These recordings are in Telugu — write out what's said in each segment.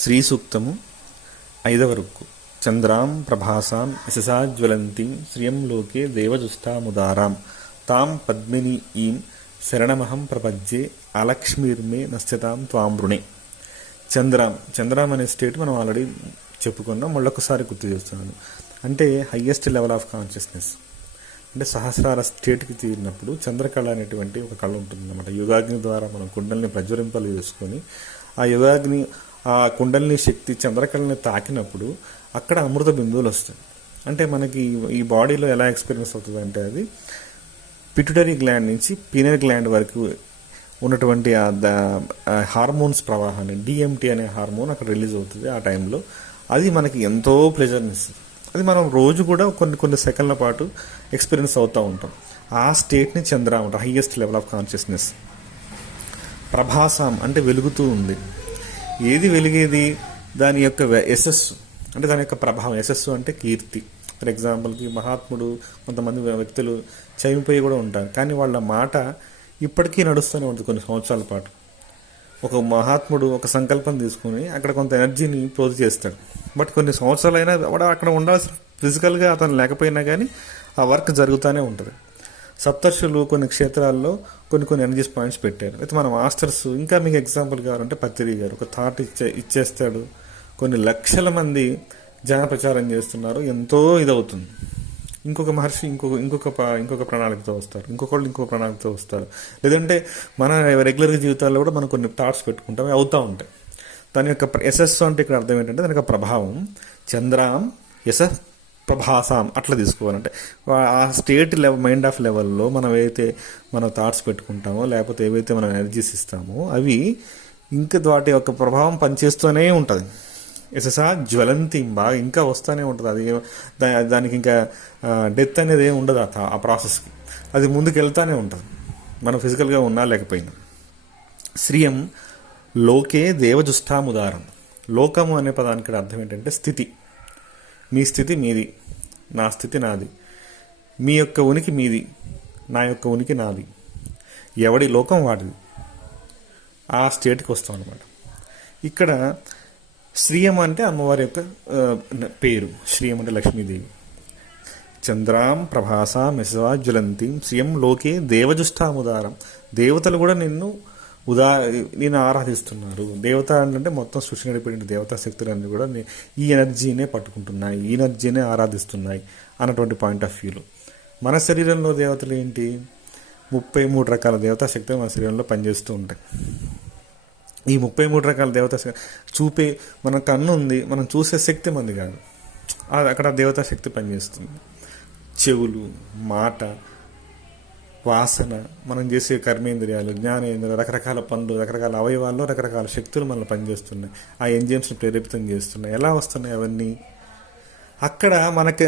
శ్రీ సూక్తము 5వ రుక్కు. చంద్రాం ప్రభాసాం యశసాజ్వలంతీం శ్రియం లోకే దేవజుష్టాముదారాం తాం పద్మిని ఈం శరణమహం ప్రపజ్యే అలక్ష్మీర్మే నశ్యతాం త్వామృణే. చంద్రాం అనే స్టేట్ మనం ఆల్రెడీ చెప్పుకున్నాం, మళ్ళొకసారి గుర్తు చేస్తున్నాను. అంటే హయ్యెస్ట్ లెవెల్ ఆఫ్ కాన్షియస్నెస్, అంటే సహస్రార స్టేట్కి తీరినప్పుడు చంద్రకళ అనేటువంటి ఒక కళ ఉంటుందన్నమాట. యుగాగ్ని ద్వారా మనం కుండల్ని ప్రజ్వలింపలు చేసుకొని ఆ యుగాగ్ని, ఆ కుండలిని శక్తి చంద్రకళని తాకినప్పుడు అక్కడ అమృత బిందువులు వస్తాయి. అంటే మనకి ఈ బాడీలో ఎలా ఎక్స్పీరియన్స్ అవుతుంది అంటే, అది పిట్యూటరీ గ్లాండ్ నుంచి పీనల్ గ్లాండ్ వరకు ఉన్నటువంటి హార్మోన్స్ ప్రవాహాన్ని, డిఎంటీ అనే హార్మోన్ అక్కడ రిలీజ్ అవుతుంది. ఆ టైంలో అది మనకి ఎంతో ప్లెజర్ని ఇస్తుంది. అది మనం రోజు కూడా కొన్ని సెకండ్ల పాటు ఎక్స్పీరియన్స్ అవుతూ ఉంటాం. ఆ స్టేట్ని చంద్ర ఉంటాం, హైయెస్ట్ లెవెల్ ఆఫ్ కాన్షియస్నెస్. ప్రభాసం అంటే వెలుగుతూ ఉంది. ఏది వెలిగేది? దాని యొక్క యశస్సు, అంటే దాని యొక్క ప్రభావం. యశస్సు అంటే కీర్తి. ఫర్ ఎగ్జాంపుల్కి మహాత్ముడు, కొంతమంది వ్యక్తులు చనిపోయి కూడా ఉంటారు, కానీ వాళ్ళ మాట ఇప్పటికీ నడుస్తూనే ఉంటుంది కొన్ని సంవత్సరాల పాటు. ఒక మహాత్ముడు ఒక సంకల్పం తీసుకుని అక్కడ కొంత ఎనర్జీని ప్రొడ్యూస్ చేస్తాడు, బట్ కొన్ని సంవత్సరాలైనా కూడా అక్కడ ఉండాల్సిన ఫిజికల్గా అతను లేకపోయినా కానీ ఆ వర్క్ జరుగుతూనే ఉంటుంది. సప్తర్షులు కొన్ని క్షేత్రాల్లో కొన్ని ఎనర్జీ పాయింట్స్ పెట్టారు. అయితే మన మాస్టర్స్, ఇంకా మీకు ఎగ్జాంపుల్ కావాలంటే పత్రి గారు ఒక థాట్ ఇచ్చేస్తాడు, కొన్ని లక్షల మంది జన ప్రచారం చేస్తున్నారు, ఎంతో ఇదవుతుంది. ఇంకొక మహర్షి ఇంకొక ప్రణాళికతో వస్తారు, ఇంకొక ప్రణాళికతో వస్తారు. లేదంటే మన రెగ్యులర్ జీవితాల్లో కూడా మనం కొన్ని థాట్స్ పెట్టుకుంటాం, అవుతూ ఉంటాయి. దాని యొక్క యశస్సు అంటే ఇక్కడ అర్థం ఏంటంటే దాని యొక్క ప్రభావం. చంద్రాం యశ ప్రభాసాం అట్లా తీసుకోవాలంటే ఆ స్టేట్ మైండ్ ఆఫ్ లెవెల్లో మనం ఏవైతే మన థాట్స్ పెట్టుకుంటామో, లేకపోతే ఏవైతే మనం ఎనర్జీస్ ఇస్తామో, అవి ఇంకా వాటి యొక్క ప్రభావం పనిచేస్తూనే ఉంటుంది. యశసా జ్వలంతి, బాగా ఇంకా వస్తూనే ఉంటుంది. అది దానికి ఇంకా డెత్ అనేది ఏమి ఉండదు ఆ ప్రాసెస్కి. అది ముందుకు వెళ్తూనే ఉంటుంది, మనం ఫిజికల్గా ఉన్నా లేకపోయినా. శ్రియం లోకే దేవజుష్టాముదారం. లోకము అనే పదానికి అర్థం ఏంటంటే స్థితి. మీ స్థితి మీది, నా స్థితి నాది. మీ యొక్క ఉనికి మీది, నా యొక్క ఉనికి నాది. ఎవడి లోకం వాడిది. ఆ స్టేట్కి వస్తాం అనమాట. ఇక్కడ శ్రీయం అంటే అమ్మవారి యొక్క పేరు. శ్రీయం అంటే లక్ష్మీదేవి. చంద్రాం ప్రభాసాం యశసాజ్వలంతీం శ్రియం లోకే దేవజుష్టాముదారం. దేవతలు కూడా నేను ఆరాధిస్తున్నారు. దేవత అంటే మొత్తం సృష్టి నడిపేటువంటి దేవతా శక్తులన్నీ కూడా ఈ ఎనర్జీనే పట్టుకుంటున్నాయి, ఈ ఎనర్జీనే ఆరాధిస్తున్నాయి అన్నటువంటి పాయింట్ ఆఫ్ వ్యూలో. మన శరీరంలో దేవతలు ఏంటి? 33 రకాల దేవతా శక్తులు మన శరీరంలో పనిచేస్తూ ఉంటాయి. ఈ 33 రకాల దేవతా చూపే మన కన్ను ఉంది, మనం చూసే శక్తి మంది కాదు, అక్కడ దేవతా శక్తి పనిచేస్తుంది. చెవులు, మాట, వాసన, మనం చేసే కర్మేంద్రియాలు, జ్ఞానేంద్రియాలు, రకరకాల పనులు, రకరకాల అవయవాల్లో రకరకాల శక్తులు మనల్ని పనిచేస్తున్నాయి. ఆ ఎంజైమ్స్ని ప్రేరేపితం చేస్తున్నాయి. ఎలా వస్తున్నాయి అవన్నీ? అక్కడ మనకి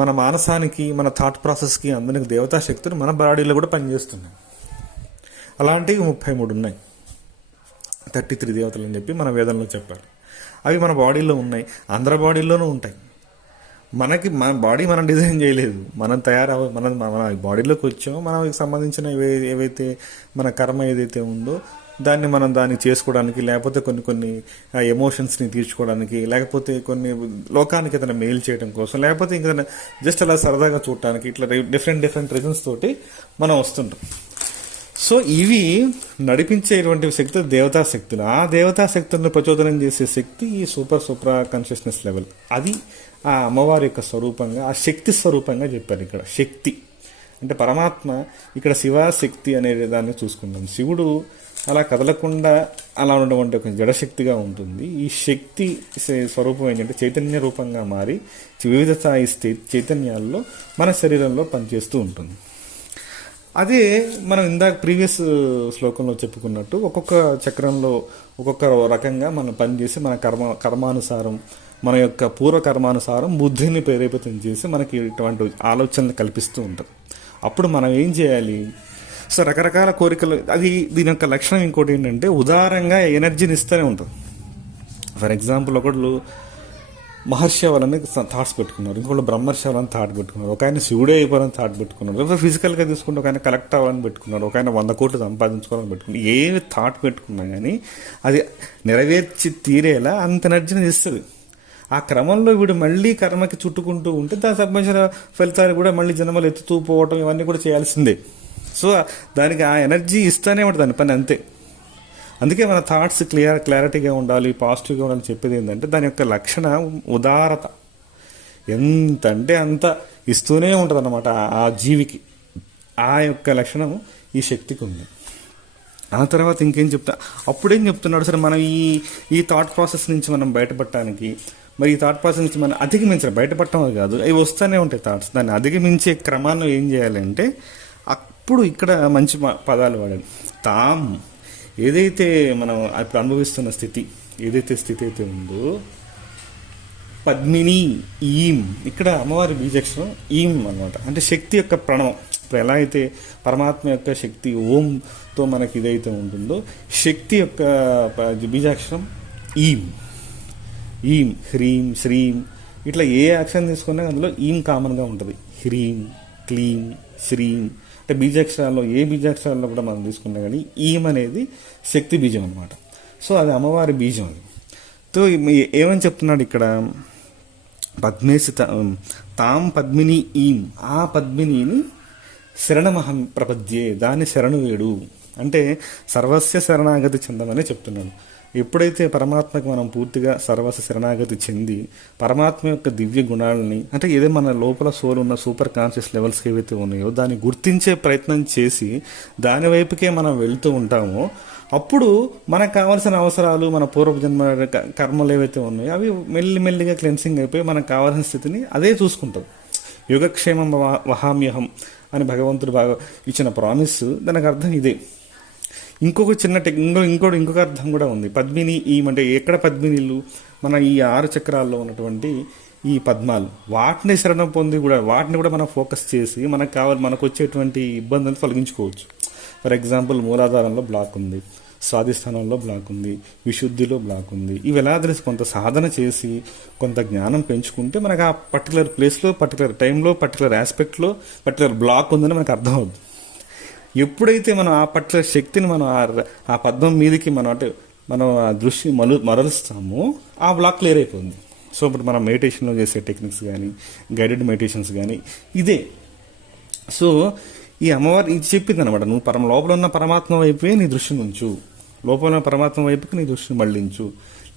మన మానసానికి, మన థాట్ ప్రాసెస్కి అందరికి దేవతా శక్తులు మన బాడీలో కూడా పనిచేస్తున్నాయి. అలాంటివి 33 ఉన్నాయి. 33 దేవతలు అని చెప్పి మన వేదంలో చెప్పారు. అవి మన బాడీలో ఉన్నాయి, అందరి బాడీల్లోనూ ఉంటాయి. మన బాడీ మనం డిజైన్ చేయలేదు, మనం మన బాడీలోకి వచ్చామో మనకి సంబంధించిన ఏవైతే మన కర్మ ఏదైతే ఉందో దాన్ని చేసుకోవడానికి, లేకపోతే కొన్ని ఎమోషన్స్ని తీర్చుకోవడానికి, లేకపోతే కొన్ని లోకానికి ఏదైనా మెయిల్ చేయడం కోసం, లేకపోతే ఇంకా జస్ట్ అలా సరదాగా చూడటానికి, ఇట్లా డిఫరెంట్ రీజన్స్ తోటి మనం వస్తుంటాం. సో ఇవి నడిపించేటువంటి శక్తి దేవతా శక్తులు. ఆ దేవతా శక్తులను ప్రచోదనం చేసే శక్తి ఈ సూపర్ కాన్షియస్నెస్ లెవెల్. అది ఆ అమ్మవారి యొక్క స్వరూపంగా, ఆ శక్తి స్వరూపంగా చెప్పారు. ఇక్కడ శక్తి అంటే పరమాత్మ, ఇక్కడ శివశక్తి అనే దాన్ని చూసుకుందాం. శివుడు అలా కదలకుండా అలా ఉన్నటువంటి ఒక జడశక్తిగా ఉంటుంది. ఈ శక్తి స్వరూపం ఏంటంటే చైతన్య రూపంగా మారి వివిధ స్థాయి చైతన్యాల్లో మన శరీరంలో పనిచేస్తూ ఉంటుంది. అదే మనం ఇందాక ప్రీవియస్ శ్లోకంలో చెప్పుకున్నట్టు ఒక్కొక్క చక్రంలో ఒక్కొక్క రకంగా మనం పనిచేసి మన కర్మానుసారం, మన యొక్క పూర్వకర్మానుసారం బుద్ధిని ప్రేరేపితం చేసి మనకి ఇటువంటి ఆలోచనలు కల్పిస్తూ ఉంటుంది. అప్పుడు మనం ఏం చేయాలి? సో రకరకాల కోరికలు, దీని యొక్క లక్షణం ఇంకోటి ఏంటంటే ఉదారంగా ఎనర్జీని ఇస్తూనే ఉంటుంది. ఫర్ ఎగ్జాంపుల్ ఒకళ్ళు మహర్షి అవ్వాలని థాట్స్ పెట్టుకున్నారు, ఇంకోళ్ళు బ్రహ్మర్షి అవ్వాలని థాట్ పెట్టుకున్నారు, ఒక ఆయన శివుడే అయిపోవాలని థాట్ పెట్టుకున్నారు, లేదా ఫిజికల్గా తీసుకుంటే ఒక ఆయన కలెక్ట్ అవ్వాలని పెట్టుకున్నారు, ఒక ఆయన 100 కోట్లు సంపాదించుకోవాలని పెట్టుకున్నారు. ఏ థాట్ పెట్టుకున్నా కానీ అది నెరవేర్చి తీరేలా అంత ఎనర్జీని ఇస్తుంది. ఆ క్రమంలో వీడు మళ్ళీ కర్మకి చుట్టుకుంటూ ఉంటే దాని సంబంధించిన ఫలితాలు కూడా మళ్ళీ జన్మలు ఎత్తుతూ పోవటం ఇవన్నీ కూడా చేయాల్సిందే. సో దానికి ఆ ఎనర్జీ ఇస్తూనే ఉంటుంది దాని పని, అంతే. అందుకే మన థాట్స్ క్లారిటీగా ఉండాలి, పాజిటివ్గా ఉండాలని చెప్పేది ఏంటంటే దాని యొక్క లక్షణ ఉదారత. ఎంత అంటే అంత ఇస్తూనే ఉంటుంది అన్నమాట ఆ జీవికి. ఆ యొక్క లక్షణం ఈ శక్తికి ఉంది. ఆ తర్వాత ఇంకేం చెప్తా, అప్పుడేం చెప్తున్నాడు, సరే మనం ఈ థాట్ ప్రాసెస్ నుంచి మనం బయటపడటానికి, మరి ఈ థాట్ ప్రాసెస్ నుంచి మనం అధిగమించాలి, బయటపడటం కాదు, అవి వస్తూనే ఉంటాయి థాట్స్. దాన్ని అధిగమించే క్రమాన్ని ఏం చేయాలంటే అప్పుడు ఇక్కడ మంచి పదాలు వాడాలి. తాము ఏదైతే మనం ఇప్పుడు అనుభవిస్తున్న స్థితి, ఏదైతే స్థితి అయితే ఉందో పద్మిని ఈం, ఇక్కడ అమ్మవారి బీజాక్షరం ఈం అనమాట. అంటే శక్తి యొక్క ప్రణవం. ఇప్పుడు ఎలా అయితే పరమాత్మ యొక్క శక్తి ఓంతో మనకి ఇదైతే ఉంటుందో, శక్తి యొక్క బీజాక్షరం ఈం. ఈం, హ్రీం, శ్రీం, ఇట్లా ఏ అక్షరం తీసుకున్నా అందులో ఈం కామన్గా ఉంటుంది. హ్రీం, క్లీం, శ్రీం, అంటే బీజాక్షరాల్లో ఏ బీజాక్షరాల్లో కూడా మనం తీసుకున్నా కానీ ఈం అనేది శక్తి బీజం అనమాట. సో అది అమ్మవారి బీజం. అది తో ఏమని చెప్తున్నాడు ఇక్కడ, పద్మేసి తాం పద్మిని ఈం, ఆ పద్మినిని శరణమహం ప్రపద్యే, దాన్ని శరణు వేడు అంటే సర్వస్య శరణాగతి చెందమని చెప్తున్నాడు. ఎప్పుడైతే పరమాత్మకు మనం పూర్తిగా సర్వస్వ శరణాగతి చెంది పరమాత్మ యొక్క దివ్య గుణాలని, అంటే ఏదో మన లోపల సోల్ ఉన్న సూపర్ కాన్షియస్ లెవెల్స్కి ఏవైతే ఉన్నాయో దాన్ని గుర్తించే ప్రయత్నం చేసి దాని వైపుకే మనం వెళ్తూ ఉంటామో, అప్పుడు మనకు కావాల్సిన అవసరాలు, మన పూర్వజన్మ కర్మలు ఏవైతే ఉన్నాయో అవి మెల్లిమెల్లిగా క్లెన్సింగ్ అయిపోయి మనకు కావాల్సిన స్థితిని అదే చూసుకుంటుంది. యోగక్షేమం వహామ్యహం అని భగవంతుడు బాగా ఇచ్చిన ప్రామిస్, దానికి అర్థం ఇదే. ఇంకొక చిన్న ఇంకొక అర్థం కూడా ఉంది. పద్మిని ఈం అంటే ఎక్కడ పద్మినిలు, మన ఈ 6 చక్రాల్లో ఉన్నటువంటి ఈ పద్మాలు, వాటిని శరణం పొంది కూడా వాటిని కూడా మనం ఫోకస్ చేసి మనకు వచ్చేటువంటి ఇబ్బందులను తొలగించుకోవచ్చు. ఫర్ ఎగ్జాంపుల్ మూలాధారంలో బ్లాక్ ఉంది, స్వాధిష్టానంలో బ్లాక్ ఉంది, విశుద్ధిలో బ్లాక్ ఉంది. ఇవి ఎలా తెలిసి కొంత సాధన చేసి కొంత జ్ఞానం పెంచుకుంటే మనకు ఆ పర్టికులర్ ప్లేస్లో, పర్టికులర్ టైంలో, పర్టికులర్ ఆస్పెక్ట్లో పర్టికులర్ బ్లాక్ ఉందని మనకు అర్థం అవుతుంది. ఎప్పుడైతే మనం ఆ పర్టికులర్ శక్తిని మనం ఆ పద్మం మీదకి మనం ఆ దృష్టి మరలుస్తామో ఆ బ్లాక్ క్లియర్ అయిపోతుంది. సో ఇప్పుడు మనం మెడిటేషన్లో చేసే టెక్నిక్స్ కానీ, గైడెడ్ మెడిటేషన్స్ కానీ ఇదే. సో ఈ అమ్మవారు ఇది చెప్పింది అనమాట, నువ్వు లోపల ఉన్న పరమాత్మ వైపే నీ దృష్టిని ఉంచు, లోపల ఉన్న పరమాత్మ వైపుకి నీ దృష్టిని మళ్లించు.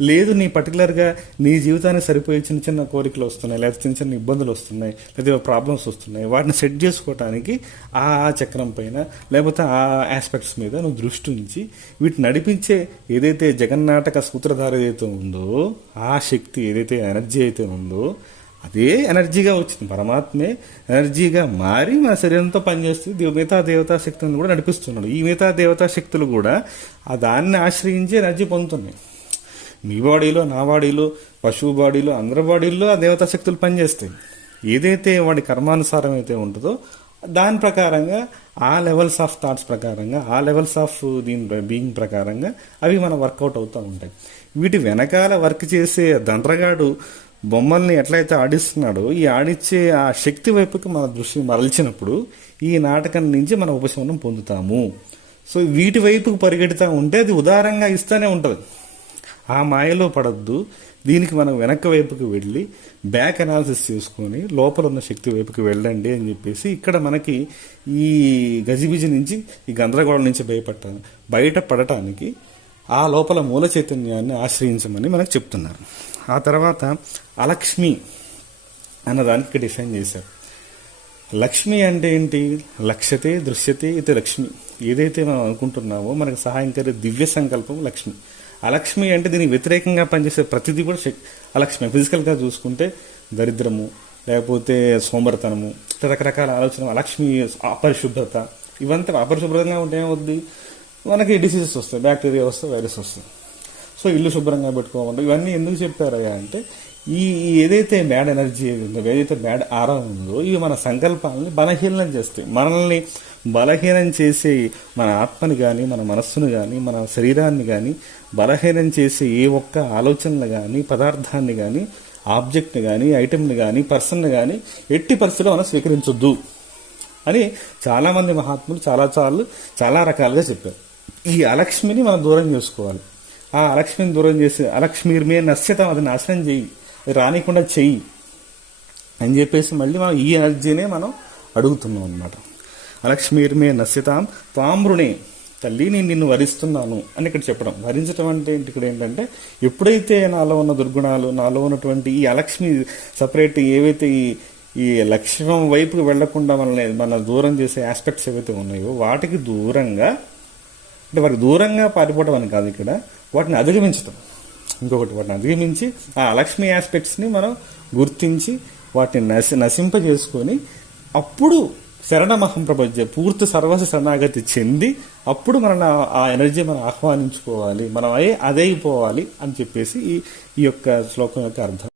లేదు నీ పర్టికులర్గా నీ జీవితానికి సరిపోయే చిన్న చిన్న కోరికలు వస్తున్నాయి, లేదా చిన్న చిన్న ఇబ్బందులు వస్తున్నాయి, లేదా ప్రాబ్లమ్స్ వస్తున్నాయి, వాటిని సెట్ చేసుకోవడానికి ఆ చక్రం పైన లేకపోతే ఆ ఆస్పెక్ట్స్ మీద నువ్వు దృష్టి ఉంచి వీటిని నడిపించే ఏదైతే జగన్నాటక సూత్రధార ఏదైతే ఉందో, ఆ శక్తి ఏదైతే ఎనర్జీ అయితే ఉందో అదే ఎనర్జీగా వచ్చింది. పరమాత్మే ఎనర్జీగా మారి మన శరీరంతో పనిచేస్తూ మిగతా దేవతా శక్తులను కూడా నడిపిస్తున్నాడు. ఈ మిగతా దేవతా శక్తులు కూడా ఆ దాన్ని ఆశ్రయించి ఎనర్జీ పొందుతున్నాయి. మీ బాడీలో, నా బాడీలో, పశువు బాడీలో, అందరి బాడీల్లో ఆ దేవతా శక్తులు పనిచేస్తాయి. ఏదైతే వాడి కర్మానుసారం అయితే ఉంటుందో దాని ప్రకారంగా, ఆ లెవెల్స్ ఆఫ్ థాట్స్ ప్రకారంగా, ఆ లెవెల్స్ ఆఫ్ దీని బీయింగ్ ప్రకారంగా అవి మన వర్కౌట్ అవుతూ ఉంటాయి. వీటి వెనకాల వర్క్ చేసే దంత్రగాడు బొమ్మల్ని ఎట్లయితే ఆడిస్తున్నాడో, ఈ ఆడిచ్చే ఆ శక్తి వైపుకి మన దృష్టి మరల్చినప్పుడు ఈ నాటకం నుంచి మనం ఉపశమనం పొందుతాము. సో వీటి వైపుకు పరిగెడుతూ ఉంటే అది ఉదారంగా ఇస్తూనే ఉంటుంది. ఆ మాయలో పడద్దు, దీనికి మనం వెనక్కి వైపుకి వెళ్ళి బ్యాక్ అనాలిసిస్ చేసుకొని లోపల ఉన్న శక్తి వైపుకి వెళ్ళండి అని చెప్పేసి ఇక్కడ మనకి ఈ గజిబిజి నుంచి, ఈ గందరగోళం నుంచి బయటపడటానికి ఆ లోపల మూల చైతన్యాన్ని ఆశ్రయించమని మనకు చెప్తున్నారు. ఆ తర్వాత అలక్ష్మి అన్నదానికి డిఫైన్ చేశారు. లక్ష్మి అంటే ఏంటి? లక్ష్యతే దృశ్యతే ఇది లక్ష్మి. ఏదైతే మనం అనుకుంటున్నామో మనకు సహాయం కలిగే దివ్య సంకల్పం లక్ష్మి. అలక్ష్మి అంటే దీనికి వ్యతిరేకంగా పనిచేసే ప్రతిదీ కూడా అలక్ష్మి. ఫిజికల్గా చూసుకుంటే దరిద్రము, లేకపోతే సోమరితనము, రకరకాల ఆలోచన. అలక్ష్మి అపరిశుభ్రత, ఇవంతా అపరిశుభ్రంగా ఉంటే ఏమవుద్ది, మనకి డిసీజెస్ వస్తాయి, బ్యాక్టీరియా వస్తాయి, వైరస్ వస్తాయి. సో ఇల్లు శుభ్రంగా పెట్టుకోవాలి. ఇవన్నీ ఎందుకు చెప్పారయ్యా అంటే ఈ ఏదైతే బ్యాడ్ ఎనర్జీ ఉందో, ఏదైతే బ్యాడ్ ఆరా ఉందో, ఇవి మన సంకల్పాలని బలహీనం చేస్తాయి. మనల్ని బలహీనం చేసే మన ఆత్మని కానీ, మన మనస్సును కానీ, మన శరీరాన్ని కానీ బలహీనం చేసే ఏ ఒక్క ఆలోచనలు కానీ, పదార్థాన్ని కానీ ఆబ్జెక్ట్ని కానీ ఐటెంని కానీ పర్సన్ని కానీ ఎట్టి పరిస్థితిలో మనం స్వీకరించొద్దు అని చాలామంది మహాత్ములు చాలా రకాలుగా చెప్పారు. ఈ అలక్ష్మిని మనం దూరం చేసుకోవాలి. ఆ అలక్ష్మిని దూరం చేసి అలక్ష్మిర్మే నశ్యతం, అది నాశనం చెయ్యి, అది రానికుండా చెయ్యి అని చెప్పేసి మళ్ళీ మనం ఈ ఎనర్జీనే మనం అడుగుతున్నాం అనమాట. అలక్ష్మిర్మే నశ్యతాం త్వామృణే, తల్లి నేను నిన్ను వరిస్తున్నాను అని ఇక్కడ చెప్పడం. వరించడం అంటే ఇక్కడ ఏంటంటే ఎప్పుడైతే నాలో ఉన్న దుర్గుణాలు, నాలో ఉన్నటువంటి ఈ అలక్ష్మి సపరేట్ ఏవైతే ఈ లక్ష్యం వైపుకి వెళ్లకుండా మన దూరం చేసే ఆస్పెక్ట్స్ ఏవైతే ఉన్నాయో వాటికి దూరంగా, అంటే వాటికి దూరంగా పారిపోవడం అని కాదు, ఇక్కడ వాటిని అధిగమించడం. ఇంకొకటి, వాటిని అధిగమించి ఆ అలక్ష్మి ఆస్పెక్ట్స్ని మనం గుర్తించి వాటిని నశింపజేసుకొని అప్పుడు శరణమహం ప్రపంచ పూర్తి సర్వస్వ శరణాగతి చెంది అప్పుడు ఆ ఎనర్జీ మనం ఆహ్వానించుకోవాలి, మనం అదైపోవాలి అని చెప్పేసి ఈ యొక్క శ్లోకం యొక్క అర్థం.